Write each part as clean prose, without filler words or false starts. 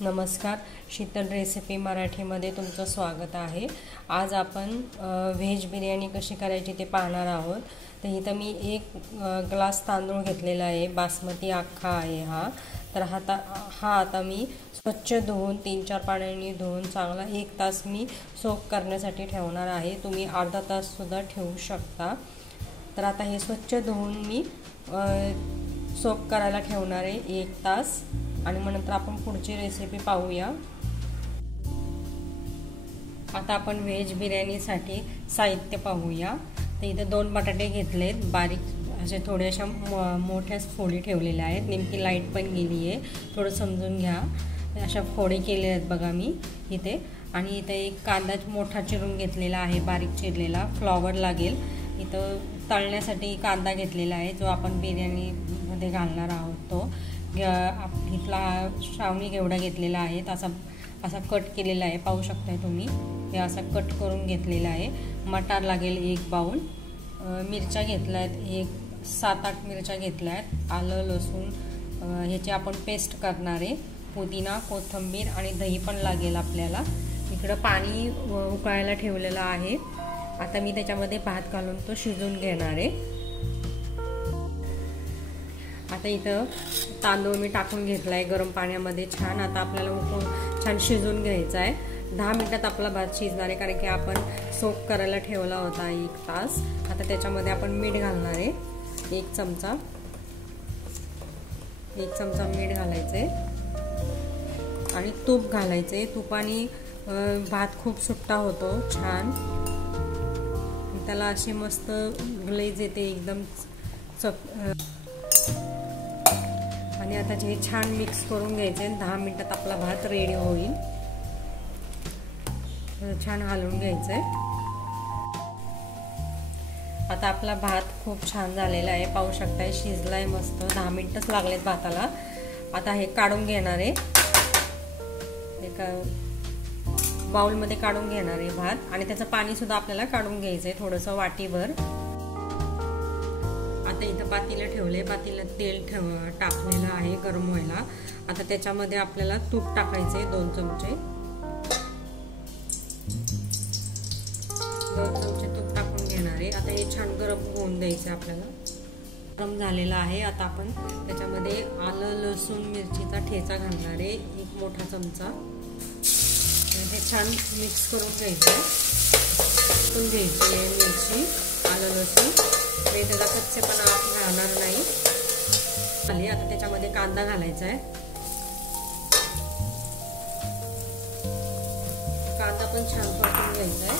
नमस्कार, शीतल रेसिपी मराठीमध्ये तुमचं स्वागत आहे। आज आपण व्हेज बिर्याणी कशी करायची ते पाहणार आहोत। तर इथं मी 1 ग्लास तांदूळ घेतलेला आहे, बासमती अख्खा आहे हा। तर हा आता मी स्वच्छ धुवून 3-4 पाण्याने धुवून चांगला 1 तास मी सोक करण्यासाठी ठेवणार आहे। तुम्ही अर्धा तास सुद्धा ठेवू शकता। तर आता हे स्वच्छ धुवून मी सोक करायला ठेवणार आहे 1 तास आणि मग नंतर आपण पुढची रेसिपी पाहूया। आता आपण व्हेज बिर्याणीसाठी साहित्य पाहूया। तर इथे 2 बटाटे घेतलेत, बारीक असे थोड्याशा मोठ्या फोडी ठेवलेल्या आहेत। नेमकी लाईट पण गेली आहे, थोडं समजून घ्या। अशा फोडी केल्या आहेत बघा मी इथे। आणि इथे एक कांदा मोठा चिरून घेतलेला आहे, बारीक चिरलेला। फ्लॉवर लागेल। इथं तळण्यासाठी कांदा घेतलेला आहे, जो आपण बिर्याणीमध्ये घालणार आहोत तो। इथला श्रावणी घेवडा घेतलेला आहे, असा कट केलेला आहे, पाहू शकताय तुम्ही। हे असा कट करून घेतलेला आहे। मटार लागेल 1 बाउल। मिरच्या घेतल्यात 7-8 मिरच्या घेतल्यात। आलं लसूण ह्याची आपण पेस्ट करणार आहे। पुदिना, कोथिंबीर आणि दही पण लागेल आपल्याला। इकडं पाणी उकळायला ठेवलेलं आहे। आता मी त्याच्यामध्ये भात घालून तो शिजवून घेणार आहे। आता इथं तांदूळ मी टाकून घेतलाय गरम पाण्यामध्ये छान। आता आपल्याला उकळून छान शिजवून घ्यायचा आहे। 10 मिनिटात आपला भात शिजणार आहे, कारण की आपण सोक करायला ठेवला होता 1 तास। आता त्याच्यामध्ये आपण मीठ घालणार आहे, 1 चमचा मीठ घालायचंय आणि तूप घालायचंय। तुपाने भात खूप सुट्टा होतो छान, त्याला अशी मस्त ग्लेज येते एकदम आणि आता हे छान मिक्स करून घ्यायचे। 10 मिनिटात आपला भात रेडी होईल। छान हलवून घ्यायचंय। आता आपला भात खूप छान झालेला आहे, पाहू शकताय शिजलाय मस्त। 10 मिनिटच लागलेत भाताला। आता हे काढून घेणार आहे, एका बाउल मध्ये काढून घेणार आहे भात। आणि त्याचं पाणी सुद्धा आपल्याला काढून घ्यायचंय थोडंसं वाटीभर। आता इथं पातेलं ठेवले, पातेल्यात तेल टाकलेलं आहे गरम व्हायला। आता त्याच्यामध्ये आपल्याला तूप टाकायचे 2 चमचे। 2 चमचे तूप टाकून घेणार आहे। आता हे छान गरम होऊन द्यायचं आपल्याला। गरम झालेला आहे। आता आपण त्याच्यामध्ये आलं लसूण मिरचीचा ठेचा घालणार आहे, 1 मोठा चमचा। हे छान मिक्स करून घ्यायचं। घ्यायची आहे मिरची, आलं लसूण, त्याचा कच्चेपणा राहणार नाही। आता त्याच्यामध्ये कांदा घालायचा आहे। कांदा पण छान परतून घ्यायचा आहे।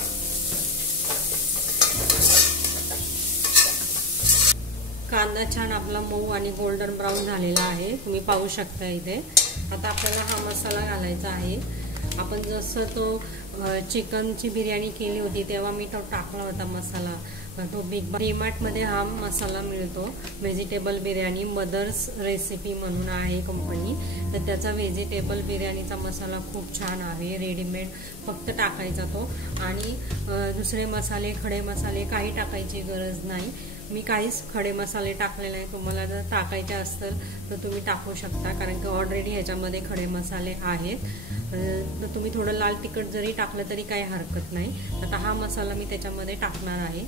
कांदा छान आपला मऊ आणि गोल्डन ब्राऊन झालेला आहे, तुम्ही पाहू शकता इथे। आता आपल्याला हा मसाला घालायचा आहे। आपण जसं तो चिकनची बिर्याणी केली होती तेव्हा मी तो टाकला होता मसाला, तो डीमार्ट मध्ये हा मसाला मिळतो। व्हेजिटेबल बिर्याणी मदर्स रेसिपी म्हणून आहे कंपनी। तर त्याचा व्हेजिटेबल बिर्याणीचा मसाला खूप छान आहे, रेडीमेड, फक्त टाकायचा तो। आणि दुसरे मसाले, खडे मसाले काही टाकायची गरज नाही। मी काहीच खडे मसाले टाकले नाही। तुम्हाला जर टाकायचे असतील तर तुम्ही टाकू शकता, कारण की ऑलरेडी ह्याच्यामध्ये खडे मसाले आहेत। तर तुम्ही थोडं लाल तिखट जरी टाकलं तरी काही हरकत नाही। आता हा मसाला मी त्याच्यामध्ये टाकणार आहे।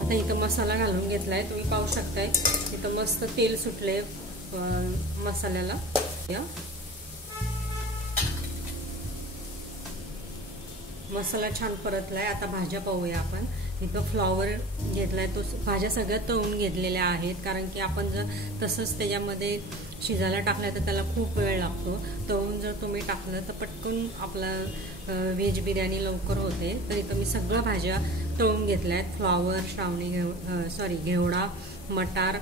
आता इथं मसाला घालून घेतलाय, तुम्ही पाहू शकताय इथं मस्त तेल सुटले मसाल्याला। मसाला छान परतलाय। आता भाज्या पाहूया आपण। इथं फ्लॉवर घेतलाय, तो भाज्या सगळ्या तळून घेतलेल्या आहेत, कारण की आपण जर तसंच त्याच्यामध्ये शिजायला टाकलं तर त्याला खूप वेळ लागतो। तळून जर तुम्ही टाकलं तर पटकन आपला व्हेज बिर्याणी लवकर होते। तर इथं मी सगळ्या भाज्या तळून घेतल्या आहेत। फ्लॉवर, श्रावणी घेवडा, मटार,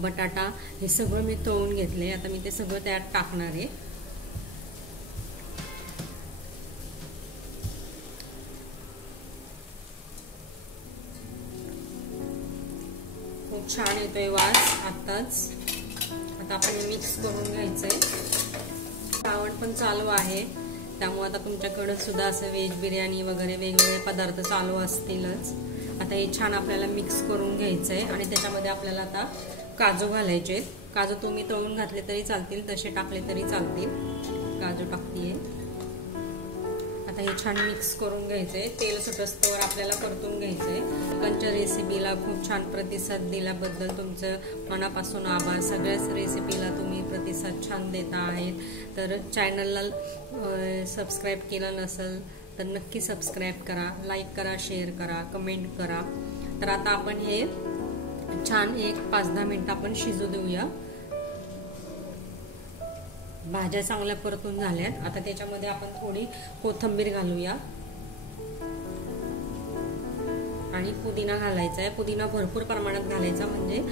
बटाटा हे सगळं मी तळून घेतले। आता मी ते सगळं त्यात टाकणार आहे। खूप छान येतोय वास आताच। आता आपण मिक्स करून घ्यायचंय। श्रावण पण चालू आहे, त्यामुळे आता तुमच्याकडे सुद्धा असं व्हेज बिर्याणी वगैरे वेगवेगळे पदार्थ चालू असतीलच। आता हे छान आपल्याला मिक्स करून घ्यायचंय आणि त्याच्यामध्ये आपल्याला आता काजू घालायचे। काजू तुम्ही तळून घातले तरी चालतील, तसे टाकले तरी चालतील. काजू टाकतीये. आता हे छान मिक्स करून घ्यायचंय. तेल सुटस्तवर आपल्याला परतून घ्यायचंय. चिकनच्या रेसिपीला खूप छान प्रतिसाद दिल्याबद्दल तुमचं मनापासून आभार. सगळ्याच रेसिपीला तुम्ही प्रतिसाद छान देता आहेत. तर चॅनलला सबस्क्राईब केलं नसेल तर नक्की सबस्क्राईब करा, लाईक करा, शेअर करा, कमेंट करा. तर आता आपण हे छान 5-10 मिनिटं आपण शिजू देऊया. भाज्या चांगल्या परतून झाल्यात. आता त्याच्यामध्ये आपण थोडी कोथिंबीर घालूया आणि पुदिना घालायचा आहे. पुदिना भरपूर प्रमाणात घालायचा, म्हणजे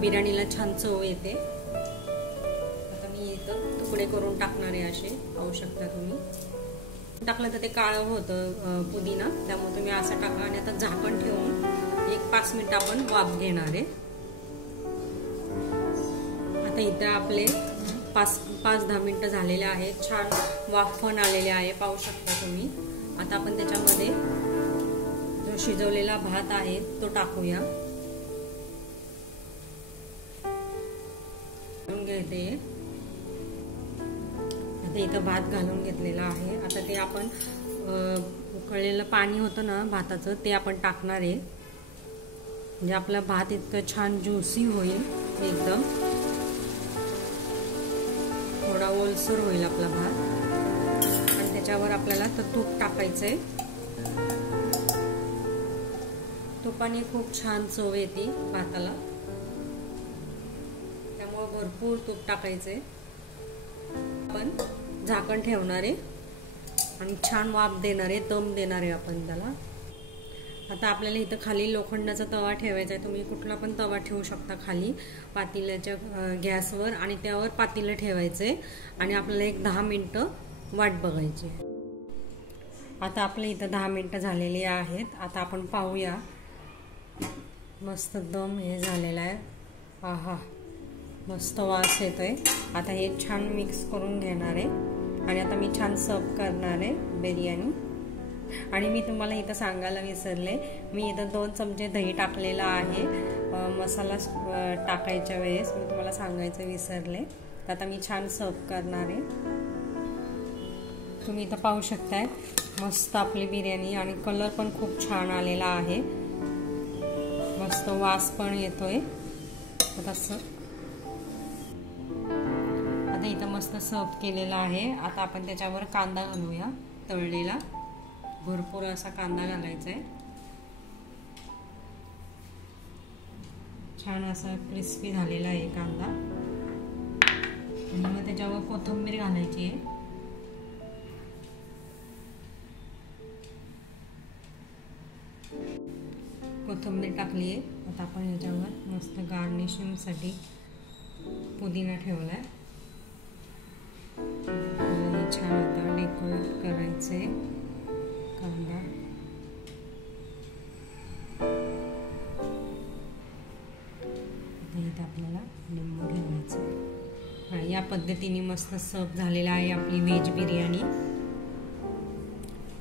बिर्याणीला छान चव येते. आता मी इथं तुकडे करून टाकणार आहे, असे पाहू शकता तुम्ही. टाकलं तर ते काळं होतं पुदिना, त्यामुळे तुम्ही असं टाका. आणि आता झाकण ठेवून 5 मिनिट आपण वाफ घेणार आहे. आता इथं आपले 5-10 मिनिटं झालेले आहेत. छान वाफ पण आलेले आहे, पाहू शकता तुम्ही. आता आपण त्याच्यामध्ये जो शिजवलेला भात आहे तो टाकूया. घेते. आता इथं भात घालून घेतलेला आहे. आता ते आपण उकळलेलं पाणी होतं ना भाताचं, ते आपण टाकणार आहे. म्हणजे आपला भात इतकं छान ज्युसी होईल, एकदम थोडा ओलसर होईल आपला भात. आणि त्याच्यावर आपल्याला तर तूप टाकायचंय. तुपाने खूप छान चव येते भाताला, त्यामुळे भरपूर तूप टाकायचंय. आपण झाकण ठेवणार आहे आणि छान वाफ देणार आहे, दम देणार आहे आपण त्याला. आता आपल्याला इथं खाली लोखंडाचा तवा ठेवायचा आहे. तुम्ही कुठला पण तवा ठेवू शकता खाली पातेल्याच्या गॅसवर, आणि त्यावर पातेलं ठेवायचंय आणि आपल्याला 10 मिनिटं वाट बघायची. आता आपल्या इथं 10 मिनिटं झालेली आहेत. आता आपण पाहूया. मस्त दम हे झालेला आहे. आहा, मस्त वास येतोय. आता हे छान मिक्स करून घेणार आहे आणि आता मी छान सर्व करणार आहे बिर्याणी. आणि मी तुम्हाला इथं सांगायला विसरले, मी इथं 2 चमचे दही टाकलेला आहे मसाला टाकायच्या वेळेस. मी तुम्हाला सांगायचं विसरले. तर आता मी छान सर्व करणार आहे. तुम्ही इथं पाहू शकताय मस्त आपली बिर्याणी, आणि कलर पण खूप छान आलेला आहे. मस्त वास पण येतोय. आता इथं मस्त सर्व केलेला आहे. आता आपण त्याच्यावर कांदा घालूया, तळलेला भरपूर असा कांदा घालायचा आहे. छान असा क्रिस्पी झालेला आहे कांदा. आणि मग त्याच्यावर कोथिंबीर घालायची आहे. कोथिंबीर टाकली आहे. आता आपण ह्याच्यावर मस्त गार्निशिंगसाठी पुदिना ठेवलाय. छान आता डेकोरेट करायचंय कांदा. इथं आपल्याला लिंबू ठेवायचं. या पद्धतीने मस्त सर्व झालेला आहे आपली व्हेज बिर्याणी.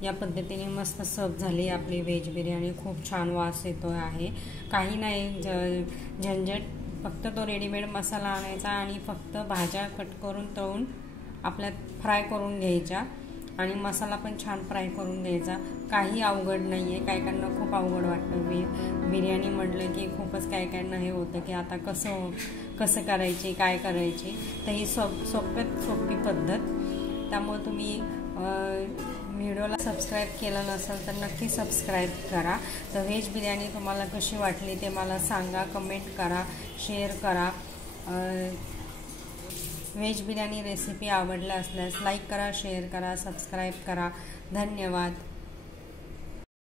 या पद्धतीने मस्त सर्व झाली आपली व्हेज बिर्याणी. खूप छान वास येतो आहे. काही नाही झंझट, फक्त तो रेडीमेड मसाला आणायचा आणि फक्त भाज्या कट करून तळून आपल्यात फ्राय करून घ्यायच्या, आणि मसाला पण छान फ्राय करून द्यायचा. काही अवघड नाही आहे. काही काहींना खूप अवघड वाटतं. बिर्याणी म्हटलं की खूपच काही काहींना हे होतं की आता कसं करायची, काय करायची. तर ही सोप्यात सोपी पद्धत. त्यामुळे तुम्ही व्हिडिओला सबस्क्राईब केलं नसेल तर नक्की सबस्क्राईब करा. तर व्हेज बिर्याणी तुम्हाला कशी वाटली ते मला सांगा, कमेंट करा, शेअर करा. व्हेज बिर्याणी रेसिपी आवडल्या असल्यास लाईक करा, शेअर करा, सबस्क्राईब करा. धन्यवाद.